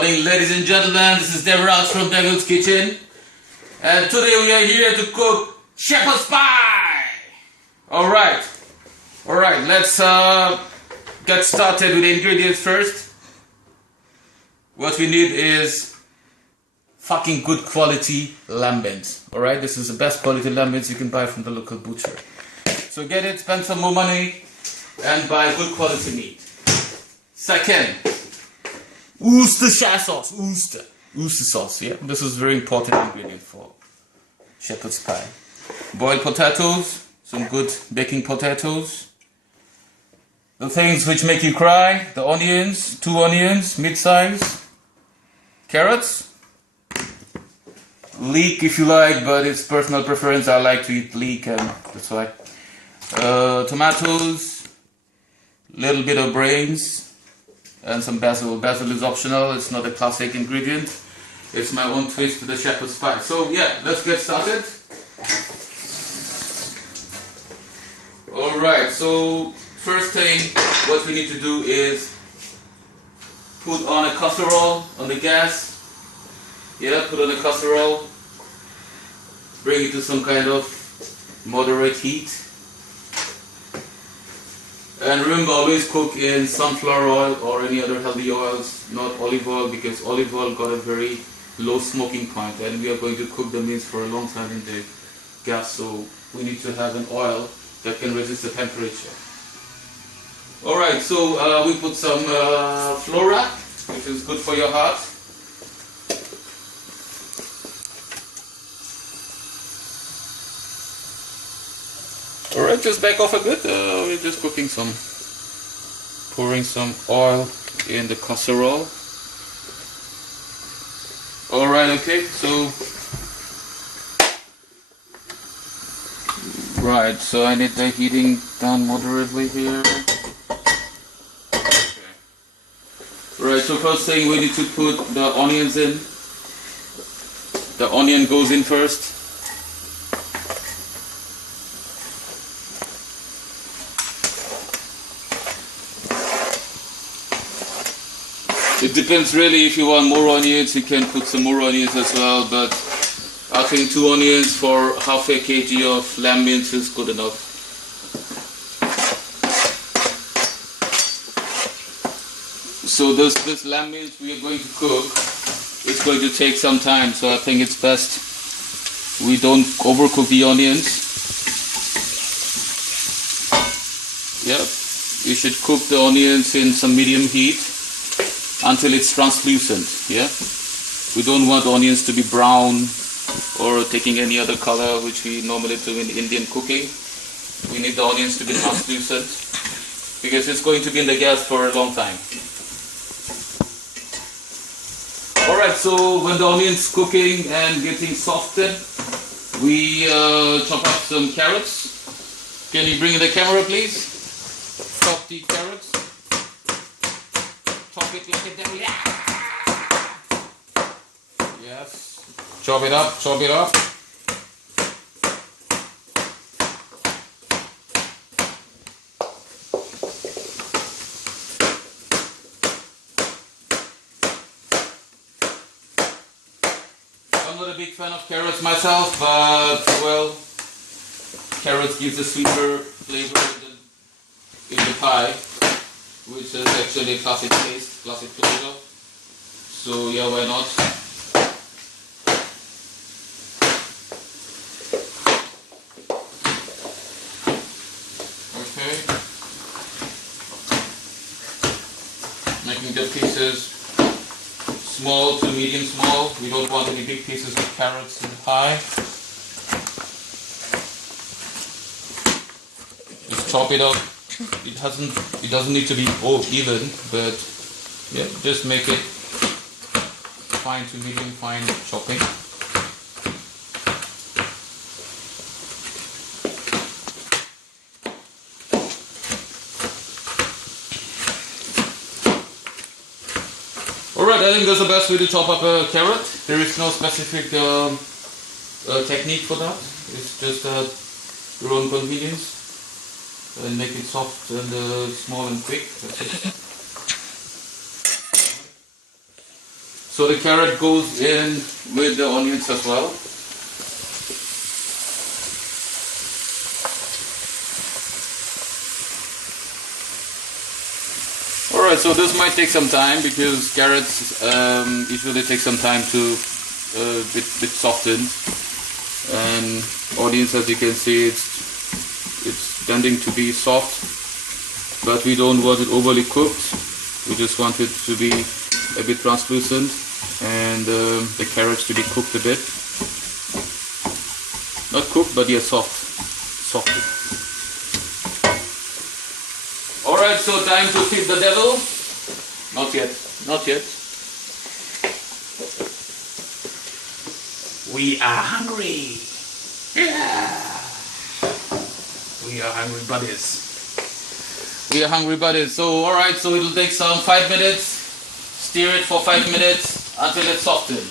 Morning, ladies and gentlemen. This is Devraj from Devil's Kitchen, and today we are here to cook shepherd's pie. All right. Let's get started with the ingredients first. What we need is fucking good quality lambents. All right, this is the best quality lambents you can buy from the local butcher. So get it, spend some more money, and buy good quality meat. Second, Worcestershire sauce, Worcester sauce, yeah? This is a very important ingredient for shepherd's pie. Boiled potatoes, some good baking potatoes. The things which make you cry, the onions, 2 onions, mid-size. Carrots. Leek if you like, but it's personal preference. I like to eat leek, and that's why. Tomatoes, little bit of brains, and some basil. Basil is optional, it's not a classic ingredient. It's my own twist to the shepherd's pie. So yeah, let's get started. Alright, so first thing what we need to do is put on a casserole on the gas. Yeah, put on a casserole. Bring it to some kind of moderate heat. And remember, always cook in sunflower oil or any other healthy oils, not olive oil, because olive oil got a very low smoking point, and we are going to cook the meats for a long time in the gas, so we need to have an oil that can resist the temperature. Alright, so we put some flora, which is good for your heart. Alright, just back off a bit. We're just cooking pouring some oil in the casserole. Alright, okay, so I need the heating done moderately here. Okay. Right, so first thing we need to put the onions in. The onion goes in first. It depends really. If you want more onions, you can put some more onions as well, but I think 2 onions for half a kg of lamb mince is good enough. So this lamb mince we are going to cook, it's going to take some time, so I think it's best we don't overcook the onions. Yep, you should cook the onions in some medium heat until it's translucent, yeah? We don't want onions to be brown or taking any other color which we normally do in Indian cooking. We need the onions to be translucent because it's going to be in the gas for a long time. Alright, so when the onions cooking and getting softened, we chop up some carrots. Can you bring in the camera please? Chop the carrots. Chop it like a devil. Yes. Chop it up, chop it up. I'm not a big fan of carrots myself, but well, carrots gives a sweeter flavor in the pie, which is actually a classic taste, classic flavor. So yeah, why not? Okay. Making the pieces small to medium small. We don't want any big pieces of carrots in the pie. Just chop it up. It doesn't need to be all even, but yeah, just make it fine to medium fine chopping. Alright, I think that's the best way to chop up a carrot. There is no specific technique for that. It's just your own convenience. And make it soft and small and quick. That's it. So the carrot goes in with the onions as well. Alright, so this might take some time because carrots usually take some time to bit soften, and onions, as you can see, it's tending to be soft, but we don't want it overly cooked. We just want it to be a bit translucent, and the carrots to be cooked a bit. Not cooked, but yeah, softened. Alright, so time to feed the devil. Not yet, not yet. We are hungry. Yeah. We are hungry buddies. We are hungry buddies. So alright, so it'll take some 5 minutes. Stir it for 5 minutes until it's softened.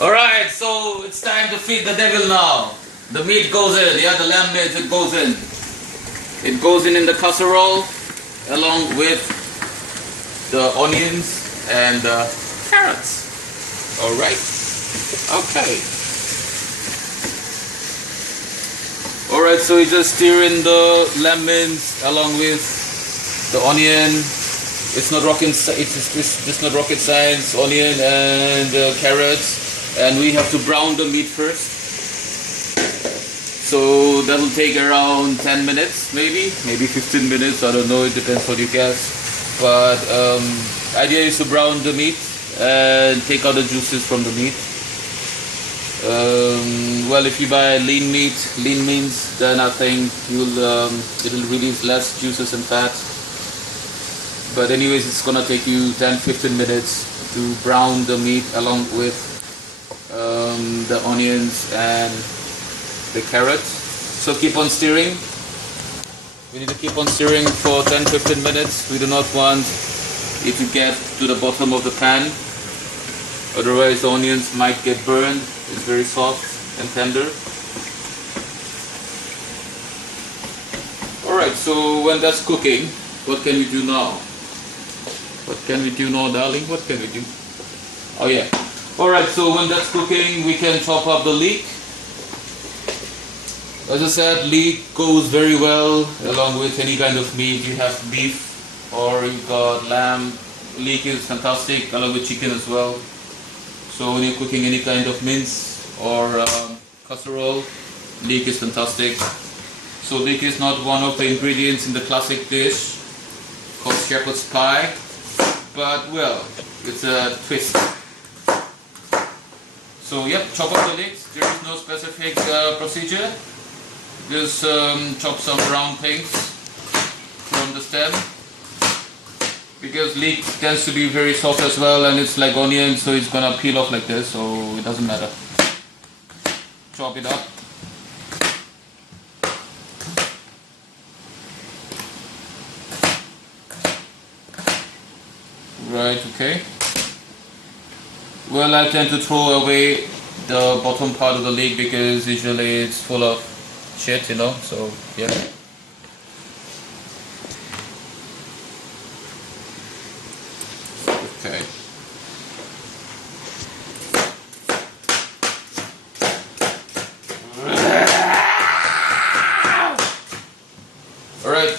Alright, so it's time to feed the devil now. The meat goes in, yeah, the lamb meat, it goes in. It goes in the casserole along with the onions and the carrots. Alright, okay. Alright, so we just stir in the lamb mince along with the onion. It's not rocket science, onion and carrots. And we have to brown the meat first. So that'll take around 10 minutes, maybe 15 minutes, I don't know, it depends what you guess. But idea is to brown the meat and take out the juices from the meat. Well, if you buy lean means, then I think it'll release less juices and fat. But anyways, it's gonna take you 10-15 minutes to brown the meat along with the onions and the carrots. So keep on stirring. We need to keep on stirring for 10-15 minutes. We do not want it to get to the bottom of the pan, otherwise the onions might get burned. It's very soft and tender. Alright, so when that's cooking, what can we do now? What can we do now, darling? What can we do? Oh yeah. Alright, so when that's cooking, we can chop up the leek. As I said, leek goes very well along with any kind of meat. You have beef or you got lamb. Leek is fantastic along with chicken as well. So when you're cooking any kind of mince or casserole, leek is fantastic. So leek is not one of the ingredients in the classic dish called shepherd's pie, but well, it's a twist. So yep, chop up the leeks. There is no specific procedure. Just chop some round things from the stem, because leek tends to be very soft as well, and it's like onion, so it's gonna peel off like this, so it doesn't matter. Chop it up. Right, okay. Well, I tend to throw away the bottom part of the leek because usually it's full of shit, you know, so yeah. Okay. Alright.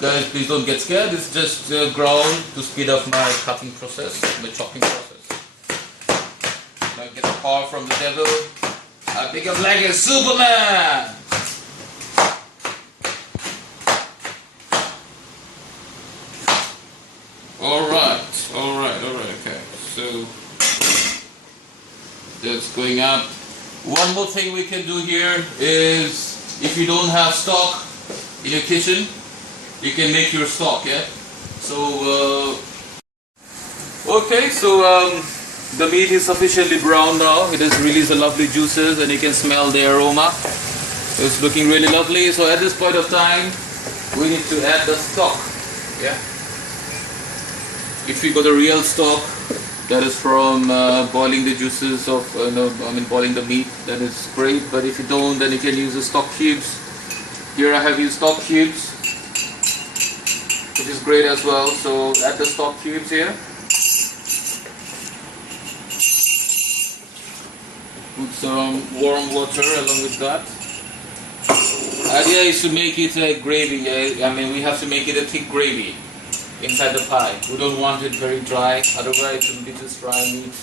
Guys, please don't get scared. It's just ground to speed up my cutting process, my chopping process. I get the power from the devil. I become like a Superman. Alright, okay. So that's going up. One more thing we can do here is, if you don't have stock in your kitchen, you can make your stock, yeah? So, okay, so the meat is sufficiently brown now. It has released the lovely juices and you can smell the aroma. It's looking really lovely. So at this point of time, we need to add the stock, yeah? If we got a real stock, That is from boiling the juices of, boiling the meat. That is great. But if you don't, then you can use the stock cubes. Here I have used stock cubes, which is great as well. So add the stock cubes here. Put some warm water along with that. Idea is to make it a gravy. We have to make it a thick gravy inside the pie. We don't want it very dry, otherwise it will be just dry meat,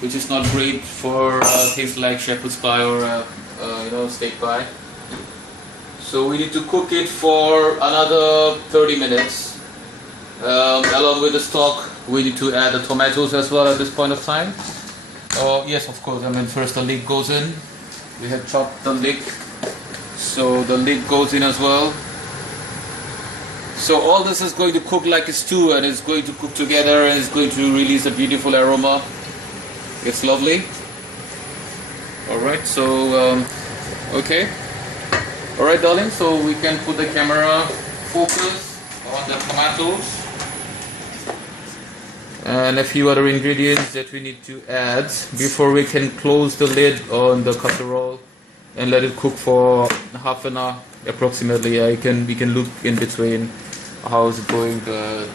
which is not great for things like shepherd's pie or steak pie. So we need to cook it for another 30 minutes. Along with the stock, we need to add the tomatoes as well at this point of time. Yes, of course. First the leek goes in. We have chopped the leek, so the leek goes in as well. So all this is going to cook like a stew, and it's going to cook together, and it's going to release a beautiful aroma. It's lovely. Alright, so okay. Alright, darling, so we can put the camera focus on the tomatoes and a few other ingredients that we need to add before we can close the lid on the casserole and let it cook for half an hour approximately. We can look in between how it's going.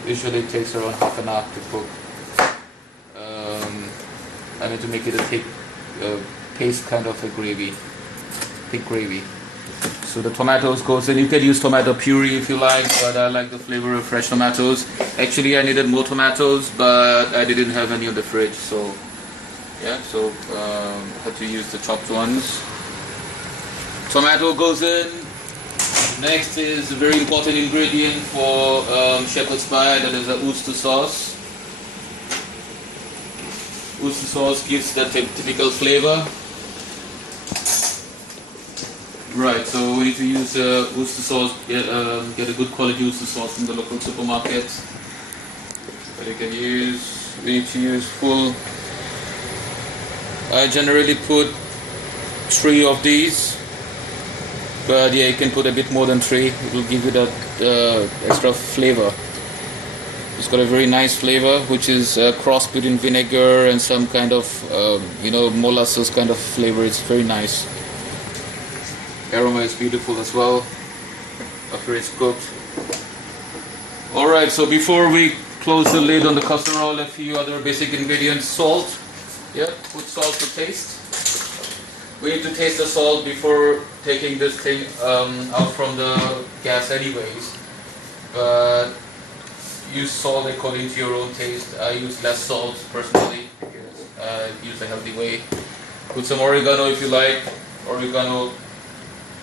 Usually it takes around half an hour to cook. To make it a thick paste kind of a gravy, thick gravy. So the tomatoes goes in. You can use tomato puree if you like, but I like the flavor of fresh tomatoes. Actually, I needed more tomatoes, but I didn't have any in the fridge, so yeah. So had to use the chopped ones. Tomato goes in. Next is a very important ingredient for shepherd's pie. That is a oyster sauce. Oyster sauce gives that typical flavor. Right, so we need to use oyster sauce, get a good quality oyster sauce from the local supermarket that you can use. We need to use full. I generally put 3 of these, but yeah, you can put a bit more than 3. It will give you that extra flavor. It's got a very nice flavor, which is a cross between vinegar and some kind of molasses kind of flavor. It's very nice. Aroma is beautiful as well after it's cooked. Alright, so before we close the lid on the casserole, a few other basic ingredients. Salt. Yeah, put salt to taste. We need to taste the salt before taking this thing out from the gas anyways. But use salt according to your own taste. I use less salt personally because I use a healthy way. Put some oregano if you like. Oregano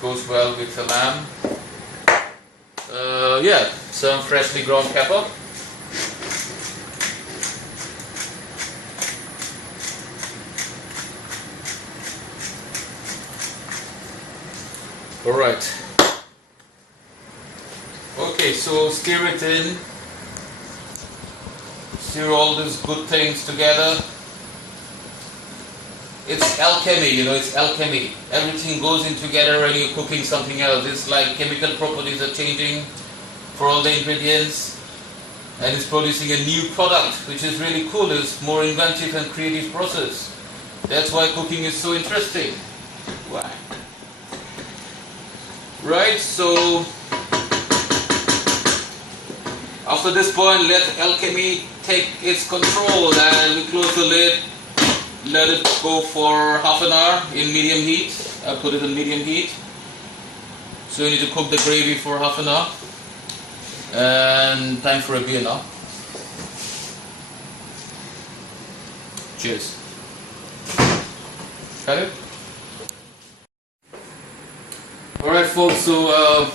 goes well with the lamb. Some freshly ground pepper. Alright. Okay, so stir it in. Stir all these good things together. It's alchemy, it's alchemy. Everything goes in together when you're cooking something else. It's like chemical properties are changing for all the ingredients, and it's producing a new product, which is really cool. It's more inventive and creative process. That's why cooking is so interesting. Why? Right, so after this point, let alchemy take its control, and we close the lid. Let it go for half an hour in medium heat. I put it in medium heat. So you need to cook the gravy for half an hour. And time for a beer now. Cheers. Got it? Alright folks, so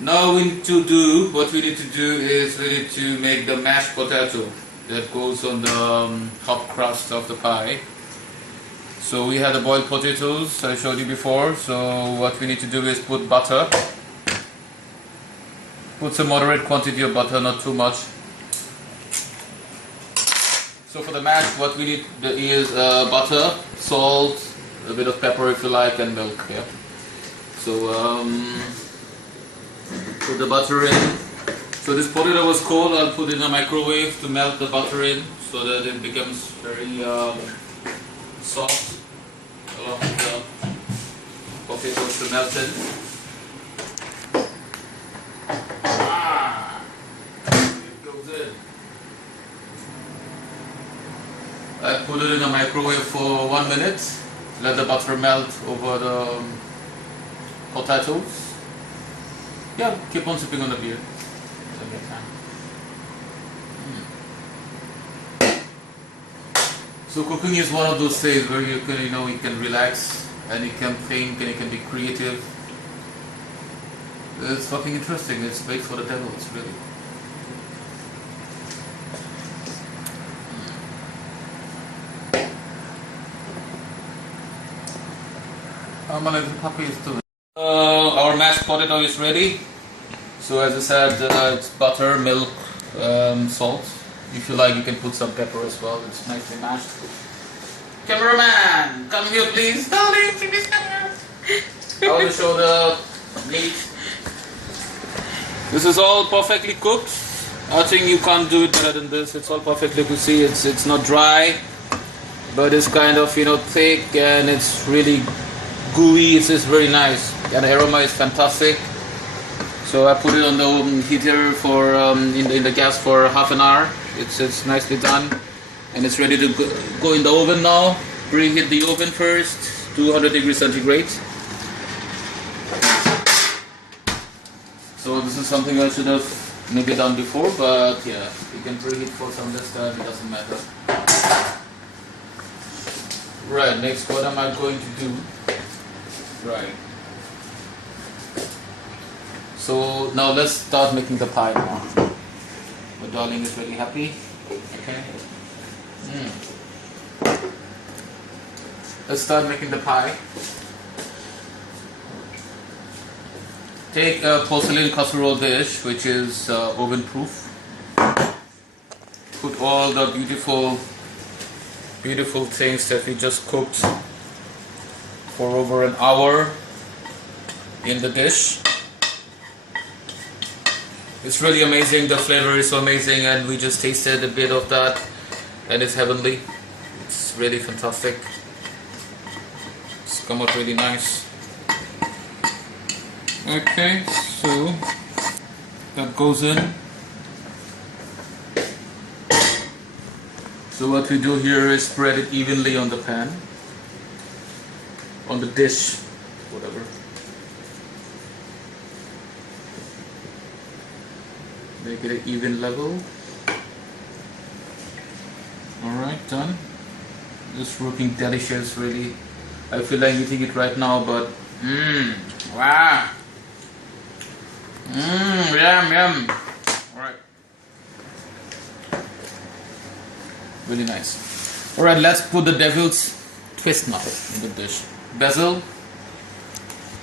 now what we need to do is we need to make the mashed potato that goes on the top crust of the pie. So we had the boiled potatoes I showed you before. So what we need to do is put butter. Put some moderate quantity of butter, not too much. So for the mash, what we need is butter, salt, a bit of pepper if you like, and milk. Yeah. So put the butter in. So this potato was cold. I'll put it in a microwave to melt the butter in, so that it becomes very soft, along with the potatoes to melt in. It goes in. I put it in a microwave for 1 minute. Let the butter melt over the potatoes. Yeah, keep on sipping on the beer. So cooking is one of those things where you can, you can relax and you can think and you can be creative. It's fucking interesting. It's made for the devil. It's really. How my little puppy is doing? Our mashed potato is ready. So as I said, it's butter, milk, salt. If you like, you can put some pepper as well. It's nicely mashed. Cameraman, come here please. Darling, please come here. I want to show the meat. This is all perfectly cooked. I think you can't do it better than this. It's all perfectly cooked. See, it's not dry, but it's kind of thick and it's really gooey. It's just very nice, and the aroma is fantastic. So I put it on the heater for in the gas for half an hour. It's nicely done, and it's ready to go in the oven now. Preheat the oven first, 200 degrees centigrade. So this is something I should have maybe done before, but yeah, you can preheat for some this time. It doesn't matter. Right. Next, what am I going to do? Right. So now let's start making the pie now. My darling is really happy. Okay. Let's start making the pie. Take a porcelain casserole dish which is oven proof. Put all the beautiful things that we just cooked for over an hour in the dish. It's really amazing, the flavor is so amazing, and we just tasted a bit of that and it's heavenly. It's really fantastic. It's come out really nice. Okay, so that goes in. So what we do here is spread it evenly on the pan, on the dish, whatever. Make it an even level. Alright, done. Just looking delicious, really. I feel like eating it right now, but wow. Yum. Alright. Really nice. Alright, let's put the devil's twist now in the dish. Basil.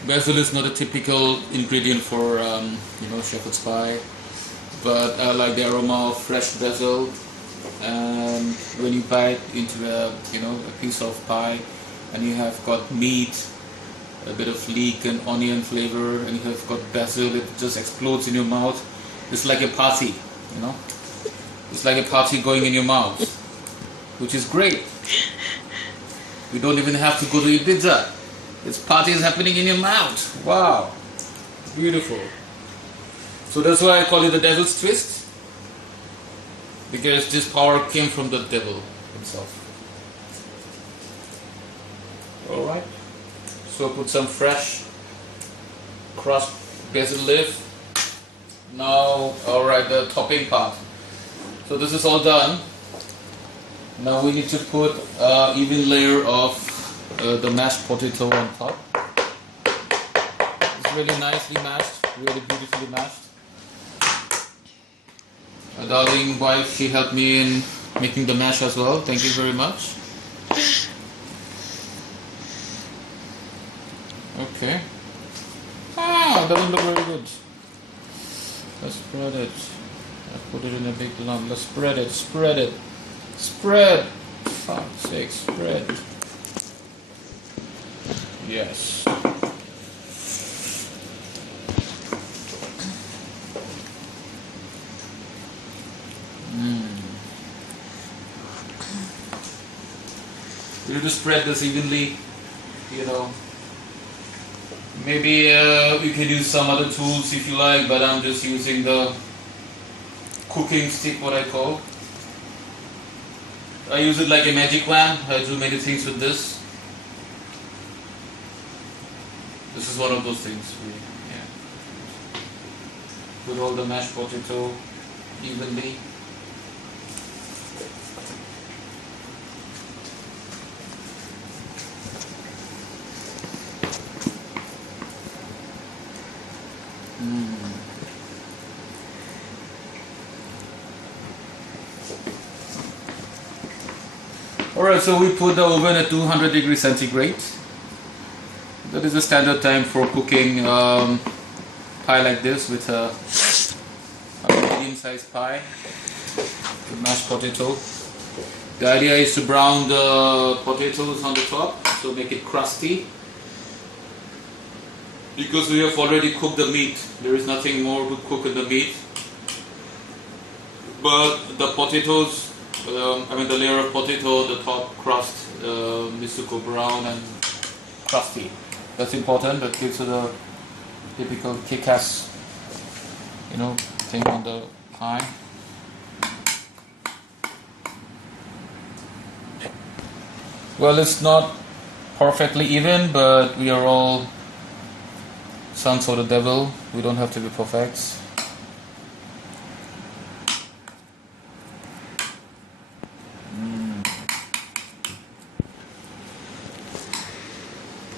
Basil is not a typical ingredient for shepherd's pie, but I like the aroma of fresh basil. And when you bite into a piece of pie, and you have got meat, a bit of leek and onion flavor, and you have got basil, it just explodes in your mouth. It's like a party, It's like a party going in your mouth, which is great. You don't even have to go to eat pizza. This party is happening in your mouth. Wow, beautiful. So that's why I call it the devil's twist, because this power came from the devil himself. Alright, so put some fresh crushed basil leaf. Now, alright, the topping part. So this is all done. Now we need to put an even layer of the mashed potato on top. It's really nicely mashed, really beautifully mashed. My darling wife, she helped me in making the mash as well. Thank you very much. Okay. Ah, doesn't look very good. Let's spread it. I put it in a big lump. Let's spread it. Spread it. Spread. Fuck's sake, spread. Yes. You just spread this evenly, you know. Maybe you can use some other tools if you like, but I'm just using the cooking stick, what I call. I use it like a magic wand. I do many things with this. This is one of those things. Yeah. Put all the mashed potato evenly. Alright, so we put the oven at 200 degrees centigrade. That is the standard time for cooking pie like this, with a medium-sized pie with mashed potato. The idea is to brown the potatoes on the top, so make it crusty. Because we have already cooked the meat, there is nothing more to cook in the meat. But the potatoes, the layer of potato, the top crust needs to go brown and crusty. That's important. That gives it a typical kick-ass, thing on the pie. Well, it's not perfectly even, but we are all sons of the devil. We don't have to be perfect.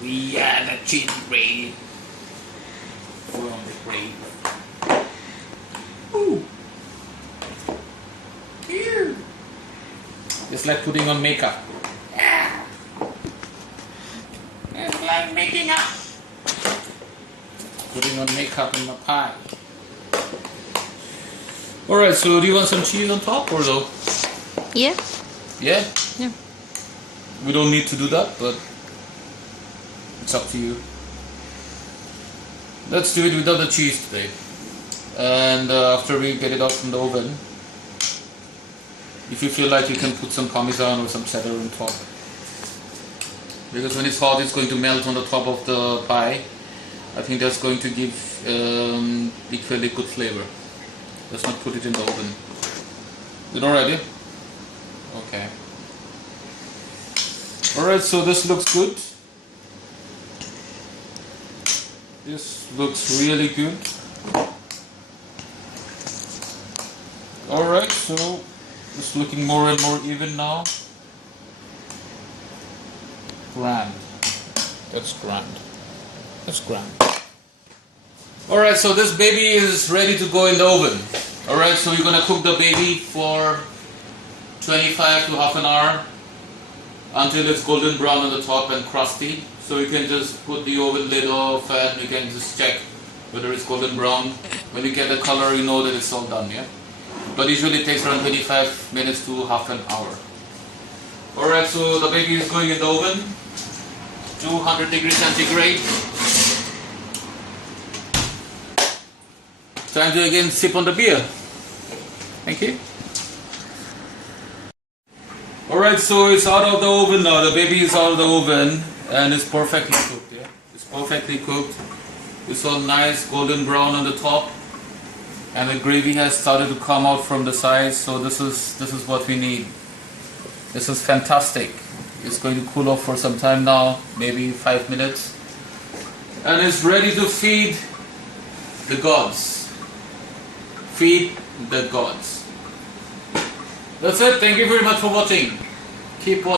We are the children from the grave. Ooh. Here. It's like putting on makeup. Yeah. It's like making up. Putting on makeup in my pie. Alright, so do you want some cheese on top or no? Yeah. Yeah? Yeah. We don't need to do that, but it's up to you. Let's do it without the cheese today. And after we get it out from the oven, if you feel like, you can put some parmesan or some cheddar on top. Because when it's hot, it's going to melt on the top of the pie. I think that's going to give equally good flavor. Let's not put it in the oven. Is it already? Okay. Alright, so this looks good. This looks really good. Alright, so it's looking more and more even now. Grand. That's grand. That's grand. Alright, so this baby is ready to go in the oven. Alright, so you're gonna cook the baby for 25 to half an hour until it's golden brown on the top and crusty. So you can just put the oven lid off and you can just check whether it's golden brown. When you get the color, you know that it's all done, yeah? But usually it takes around 25 minutes to half an hour. Alright, so the baby is going in the oven, 200 degrees centigrade. Time to again sip on the beer. Thank you. Alright, so it's out of the oven now. The baby is out of the oven and it's perfectly cooked. Yeah, it's perfectly cooked. It's all nice golden brown on the top, and the gravy has started to come out from the sides. So this is what we need. This is fantastic. It's going to cool off for some time now, maybe 5 minutes, and it's ready to feed the gods. Feed the gods. That's it. Thank you very much for watching. Keep watching.